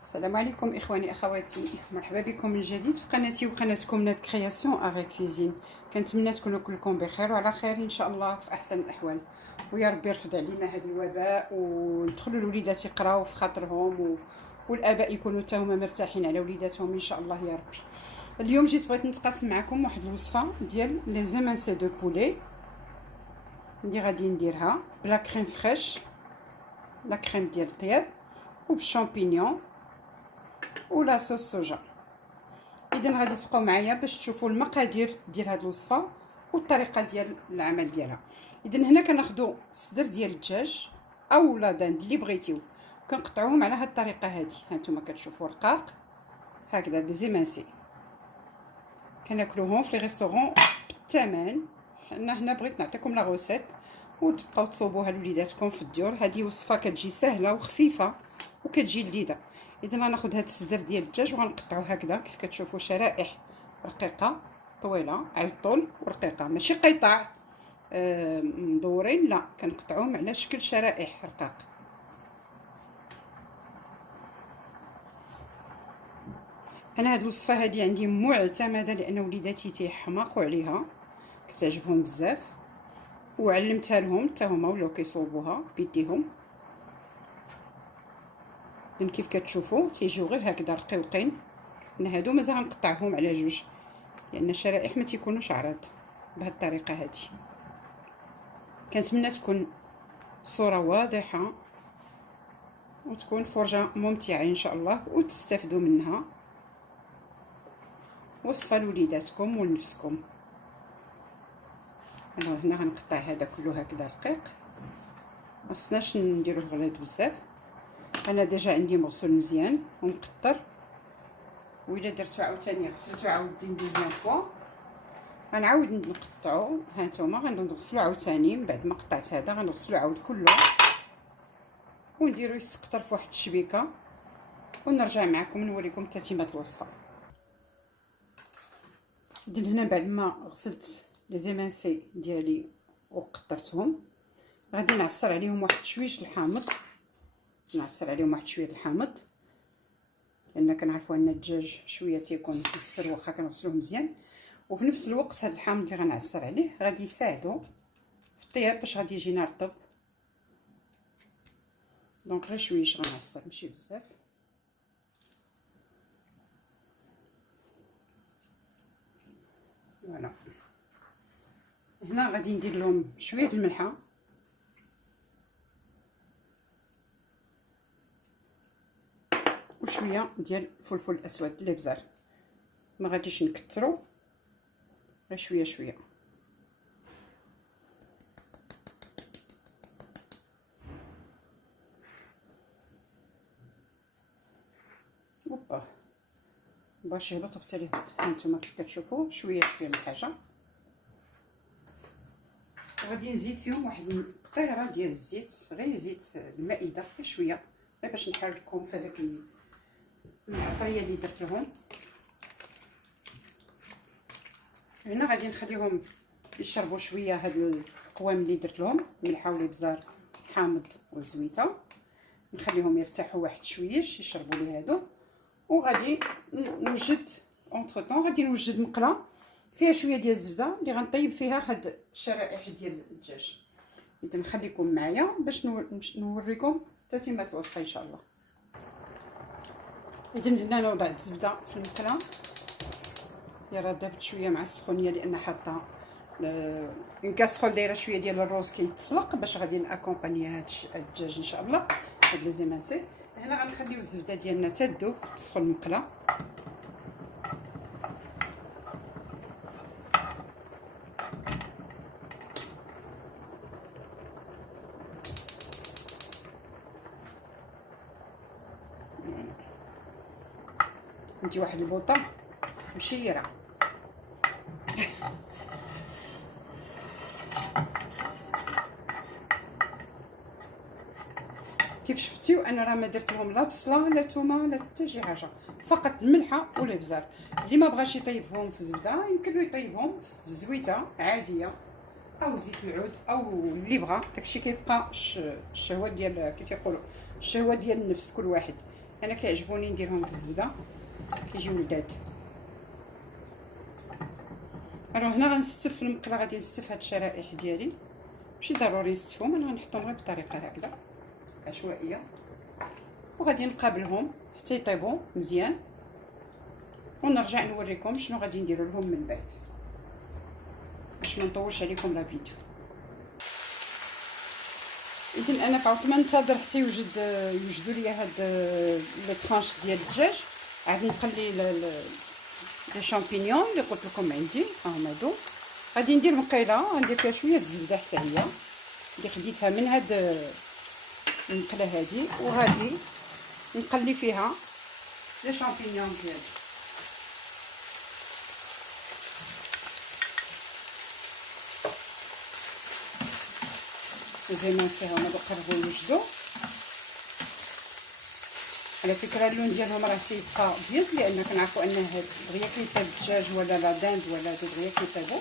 السلام عليكم اخواني اخواتي، مرحبا بكم من جديد في قناتي وقناتكم نات كرياسيون اغي كويزين. كنتمنى تكونوا كلكم بخير وعلى خير ان شاء الله في احسن الاحوال، ويا ربي يرفد علينا هذا الوباء وندخلوا الوليدات يقراو في خاطرهم والاباء يكونوا حتى هما مرتاحين على وليداتهم ان شاء الله يا ربي. اليوم جيت بغيت نتقاسم معكم واحد الوصفه ديال لي زيمانسي دو بولي اللي غادي نديرها بلا كريم فريش، لا كريم ديال الطياب وبالشامبينيون ولا صوص صوجا. اذا غادي تبقاو معايا باش تشوفوا المقادير ديال هذه الوصفه والطريقه ديال العمل ديالها. اذا هنا كناخذوا الصدر ديال الدجاج او لا دند اللي بغيتيو، كنقطعوهم على هذه الطريقه هذه. ها نتوما كتشوفوا رقاق هكذا دي زيمانسي، كناكلوهم في لي ريستورون بالثمن. حنا هنا بغيت نعطيكم لا غوسيت وتبقاو تصوبوها لوليداتكم في الديور. هذه وصفه كتجي سهله وخفيفه وكتجي لذيذه. اذا غناخذ هذا الصدر ديال الدجاج وغنقطعوه هكذا كيف كتشوفوا، شرائح رقيقه طويله على الطول ورقيقه، ماشي قطع مدورين، لا كنقطعوهم على شكل شرائح رقاق. انا هذه الوصفه هذه عندي معتمده لان وليداتي تيحماقوا عليها، كتعجبهم بزاف، وعلمتها لهم حتى هما ولاو كيصوبوها بيديهم. كيف كتشوفوا تيجيو غير هكذا رقيقين. انا هادو مازال غنقطعهم على جوج لان الشرائح ما تيكونوش عرض. بهذه الطريقه هذه كنتمنى تكون الصوره واضحه وتكون فرجه ممتعه ان شاء الله وتستافدوا منها، وصفه لوليداتكم ولنفسكم. انا هنا غنقطع هذا كله هكذا رقيق، ما خصناش نديروه غليظ بزاف. انا ديجا عندي مغسول مزيان ومقطر، وإلا درتو عاوتاني غسلتو عاود دوزيام فوا غنعاود نقطعو. ها نتوما غنغسلو عاوتاني من بعد ما قطعت هذا، غنغسلو عاود كله ونديرو يسقطر في واحد الشبيكه، ونرجع معكم نوريكم تتمه الوصفه. اذا هنا بعد ما غسلت لي زيمانسي ديالي وقطرتهم، غادي نعصر عليهم واحد شويش الحامض. نعصر عليهم واحد شويه الحامض لان كنعرفوا ان الدجاج شويه تيكون مصفر واخا كنغسلوه مزيان، وفي نفس الوقت هذا الحامض اللي غنعصر عليه غادي يساعدو في الطياب باش غادي يجينا رطب. دونك غير شويش غنعصر ماشي بزاف. فوالا هنا غادي ندير لهم شويه الملحه وشويه ديال الفلفل الاسود الابزار، ما غاديش نكثروا، غير شويه شويه. اوبا باش يهبطوا في التليفون. هانتوما كيف كتشوفوا شويه شويه من الحاجه. غادي نزيد فيهم واحد القطيره ديال الزيت، غير زيت المائده، غير شويه، غير باش نحركهم في هذاك العطريه اللي درت لهم. هنا غادي نخليهم يشربوا شويه هاد القوام اللي درت لهم، ملحه والابزار حامض وزويته، نخليهم يرتاحوا واحد شويش يشربوا لي هادو. وغادي نوجد اونتر طون، غادي نوجد مقله فيها شويه ديال الزبده اللي غنطيب فيها هاد الشرائح ديال الدجاج. اذا نخليكم معايا باش نوريكم تتمه الوصفه ان شاء الله. اذا هنا انا وضعت الزبده في المقله، هي راه دابت شويه مع السخونيه لان حاطه اون كاسرول دايره شويه ديال الروز كيتسلق باش غادي ناكومباني هاد الدجاج ان شاء الله هاد لي زيمانسي. هنا غنخليو الزبده ديالنا تذوب تسخن المقله. عندي واحد البوطه مشيره كيف شفتيو انا راه ما درت لهم لا بصله لا ثومه لا حتى شي حاجه، فقط الملحه والابزار. اللي ما بغاش يطيبهم في الزبده يمكن له يطيبهم في الزويته عاديه او زيت العود او اللي بغا، داكشي كيبقى الشهوه ديال كي تيقولوا الشهوه ديال النفس كل واحد. انا كيعجبوني نديرهم في الزبده، كيجيو لذاذ. الوغ هنا غنستف في المقله، غادي نستف هاد الشرائح ديالي، ماشي ضروري نستفهم، انا غنحطهم غير بطريقه هكذا عشوائيه، وغادي نقابلهم حتى يطيبوا مزيان، ونرجع نوريكم شنو غادي نديروا لهم من بعد باش ما نطولش عليكم لا فيديو. اذا انا كنت ننتظر حتى يوجدوا لي هاد لي طرانش ديال الدجاج. عاد نقلي لي شامبينيون اللي قلت لكم عندي، ها هما هادو. غادي ندير مقيله، غندير فيها شويه الزبده حتى هي اللي خديتها من هاد المقله هادي، وغادي نقلي فيها لي شامبينيون ديالي. زي ما نسيهم هادو قربوا يوجدوا. على فكره اللون ديالهم راه تيبقى ابيض، لان كنعرفوا ان هاد دغيا كيطيب الدجاج ولا لا داند ولا هادو دغيا كيطيبوا.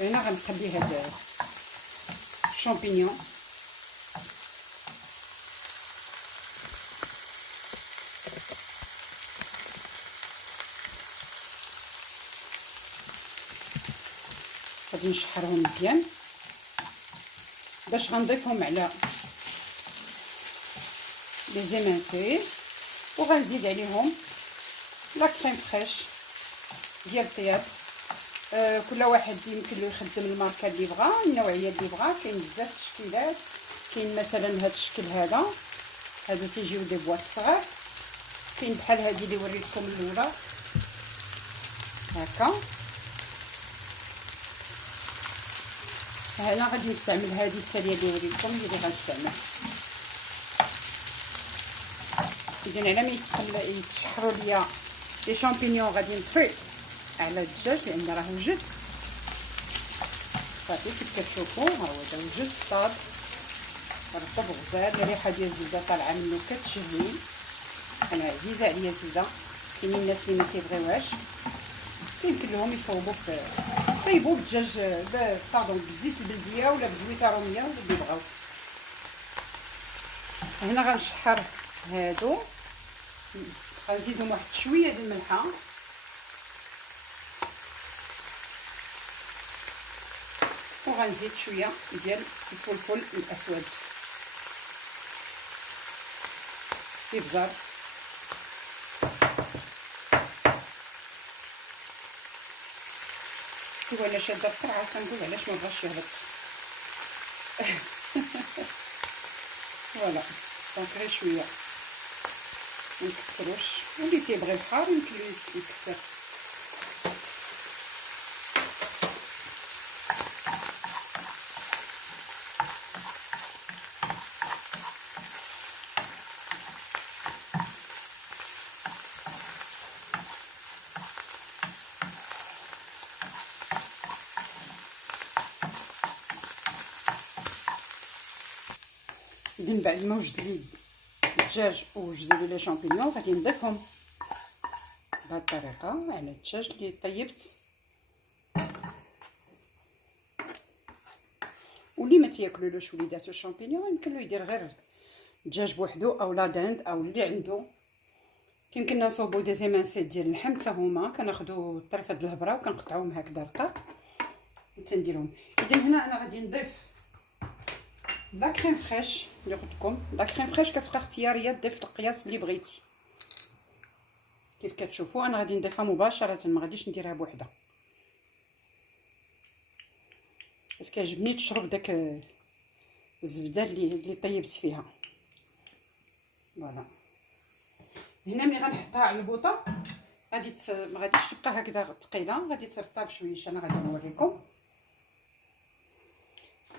هنا غنقلي هاد الشامبينيون، غادي نشحرهم مزيان باش غنضيفهم على لي زيمانسي، وغنزيد عليهم لا كريم فريش ديال طياب. كل واحد يمكن له يخدم الماركه اللي بغا، النوعيه اللي بغا. كاين بزاف التشكيلات، كاين مثلا هذا الشكل هذا تيجيو دي بواط صغار، كاين بحال هذه اللي وريتكم الاولى هكا. هنا غادي نستعمل هذه التاليه اللي وريتكم هي اللي غنستعمل. اذا على ما يتشحروا ليا لي شامبينيون غادي نطفي على الدجاج لان راه وجد صافي. كيف كتشوفوا ها هو دا وجد طاب رطب غزال، الريحه ديال الزبده طالعه منه كتشهي. انا عزيزه عليا الزبده. كاينين الناس اللي ما تيبغيوهاش، يمكن لهم يصوبوا في طيبوا بالدجاج بالزيت البلديه ولا بزويته روميه ولا اللي بغاو. هنا غنشحر هادو، غنزيدهم واحد شويه د الملحه، وغنزيد شويه ديال الفلفل الاسود، الابزار، وانا شاده القرعه كنقول علاش ما بغاش يهبط. فوالا دونك غير شويه ما نكثروش، واللي تيبغي الحار يمكن له يكثر. من بعد ما وجد لي الدجاج ووجدوا لي شامبينيون غادي نضيفهم بهذه الطريقه على الدجاج اللي طيبت. واللي ما تياكلولوش وليداتو الشامبينيون يمكن له يدير غير الدجاج بوحدو او لا داند او اللي عنده. يمكن نصوبوا دي زيمانسي ديال اللحم حتى هما، كناخذوا طرفه د الهبره وكنقطعوهم هكذا رقاق وتنديرهم. اذا هنا انا غادي نضيف لا كريم فريش اللي قلت لكم. لا كريم فريش كتبقى اختياريه، تضيف القياس اللي بغيتي. كيف كتشوفوا انا غادي نضيفها مباشره، ما غاديش نديرها بوحدها، بس كيعجبني تشرب داك الزبده اللي طيبت فيها. فوالا هنا ملي غنحطها على البوطه غادي ما غاديش تبقى هكذا ثقيله، غادي ترطب شويه. انا غادي نوريكم.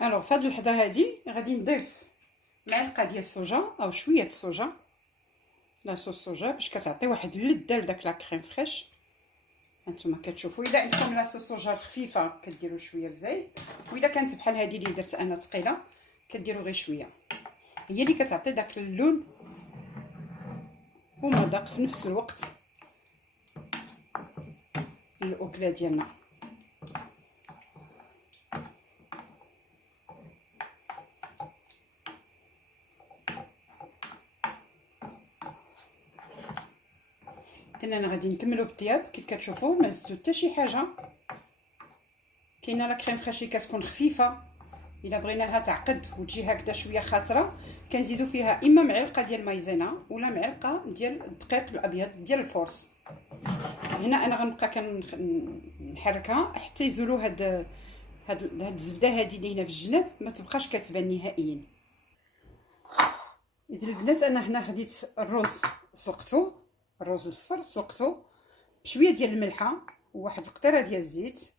الوغ في هاد اللحظه هادي غادي نضيف معلقه ديال الصوجا او شويه الصوجا، لا صوص صوجا، باش كتعطي واحد اللذه لداك لا كريم فريش. هانتوما كتشوفوا الا عندكم لا صوص صوجا خفيفه كديروا شويه بزيت، واذا كانت بحال هذه اللي درت انا ثقيله كديروا غير شويه. هي اللي كتعطي داك اللون ومذاق في نفس الوقت الاكله ديالنا. حنا غادي نكملوا بالطياب. كيف كتشوفوا ما زدتو حتى شي حاجه. كاينه لا كريم فريش اللي كتكون خفيفه، الا بغيناها تعقد وتجي هكذا شويه خاطره كنزيدوا فيها اما معلقه ديال مايزينا ولا معلقه ديال الدقيق الابيض ديال الفورس. هنا انا غنبقى كنحركها حتى يزولوا هاد الزبده هذه اللي هنا في الجناب ما تبقاش كتبان نهائيا. اذا البنات انا هنا خديت الرز سلقته، الرز الصفر سلقته بشويه ديال الملحه وواحد القطيره ديال الزيت،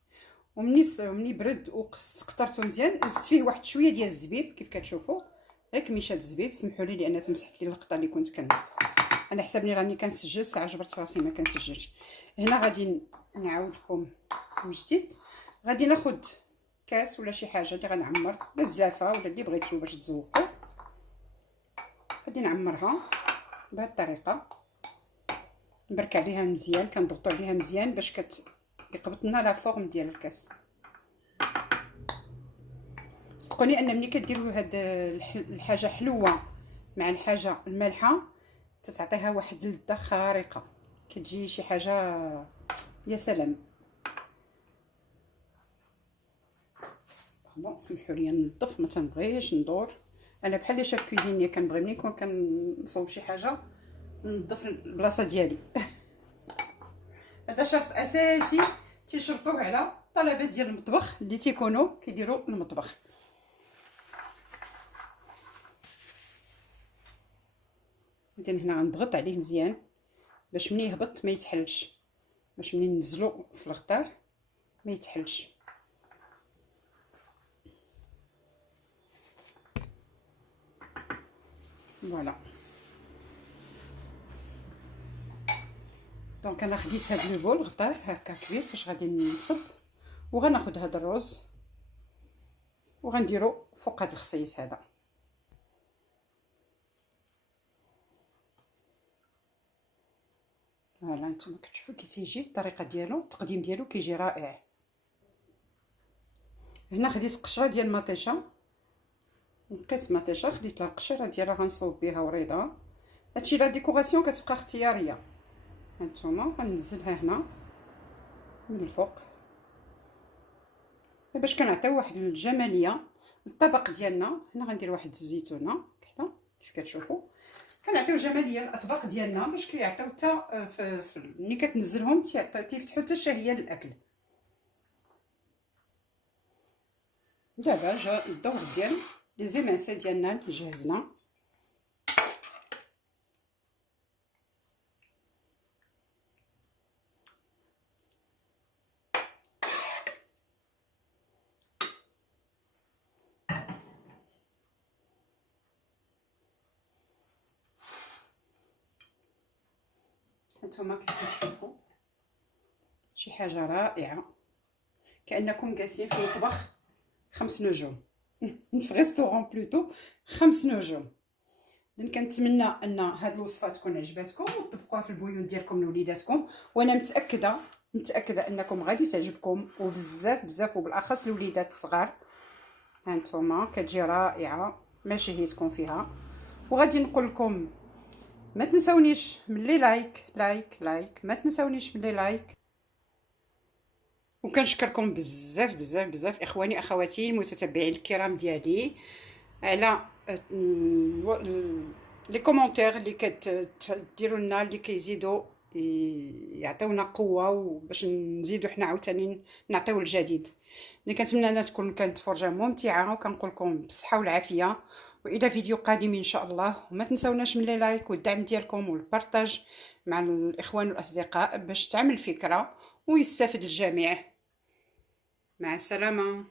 ومني برد وقطرته مزيان زدت فيه واحد شويه ديال الزبيب. كيف كتشوفوا غير كميشه الزبيب. سمحوا لي لان تمسحت لي اللقطه اللي كنت انا حسبني راني كنسجل ساعه جبرت راسي ما كنسجلش. هنا غادي نعاود لكم من جديد. غادي ناخذ كاس ولا شي حاجه اللي غنعمر بزلافه ولا اللي بغيتيو باش تزوقوا. غادي نعمرها بهذه الطريقه، نبرك عليها مزيان، كنضغطوا عليها مزيان باش يقبط لنا لا فورم ديال الكاس. صدقوني ان ملي كديروا هاد الحاجه حلوه مع الحاجه المالحه تتعطيها واحد اللذه خارقه، كتجي شي حاجه يا سلام. بون سمحوا لي ننظف، ما تنبغيش ندور. انا بحال اللي شاف كوزيني كنبغي ملي نكون كنصوب شي حاجه ننظف البلاصه ديالي. هذا شرط اساسي تيشرطوه على الطلبه ديال المطبخ اللي تيكونوا كيديروا المطبخ. اذا هنا غنضغط عليه مزيان باش ملي يهبط ما يتحلش، باش ملي ننزلو في الغطار ما يتحلش. فوالا. دونك انا خديت هاد لو بول غطار هكا كبير فاش غادي نصب، وغناخد هاد الرز وغنديرو فوق هاد الخصيص هذا. فوالا نتوما كتشوفوا كي تيجي الطريقه ديالو، التقديم ديالو كيجي رائع. هنا خديت قشره ديال المطيشه، لقيت مطيشه خديت لها القشره ديالها غنصوب بها وريضه. هادشي لا ديكوراسيون كتبقى اختياريه. هانتوما غنزلها هنا من الفوق باش كنعطيو واحد الجماليه للطبق ديالنا. هنا غندير واحد الزيتونه كحله كيف كتشوفوا، كنعطيو جماليه للاطباق ديالنا باش كيعطيو حتى ملي كتنزلهم تيفتحوا حتى الشهيه للاكل. دابا جا الدور ديال لي زيمانسي ديالنا اللي جهزنا. هانتوما كيف كتشوفوا شي حاجه رائعه، كانكم جالسين في مطبخ 5 نجوم. في ريستورون بلوتو 5 نجوم. اذا كنتمنى ان هاد الوصفه تكون عجباتكم وتطبقوها في البيوت ديالكم لوليداتكم، وانا متاكده انكم غادي تعجبكم وبزاف بزاف، وبالاخص الوليدات الصغار. هانتوما كتجي رائعه ما شهيتكم فيها. وغادي نقول لكم ما تنسونيش من لي لايك ما تنسونيش من لي لايك. وكنشكركم بزاف بزاف بزاف اخواني اخواتي المتتبعين الكرام ديالي على لي كومونتير اللي كديروا لنا، اللي كيزيدوا يعطيونا قوه وباش نزيدوا حنا عاوتاني نعطيو الجديد. اللي كنتمنى انها تكون كانت فرجه ممتعه، وكنقول لكم بالصحه والعافيه، والى فيديو قادم ان شاء الله. وما تنساوناش من لي لايك والدعم ديالكم والبارطاج مع الاخوان والاصدقاء باش تعمل فكره ويستافد الجميع. مع السلامه.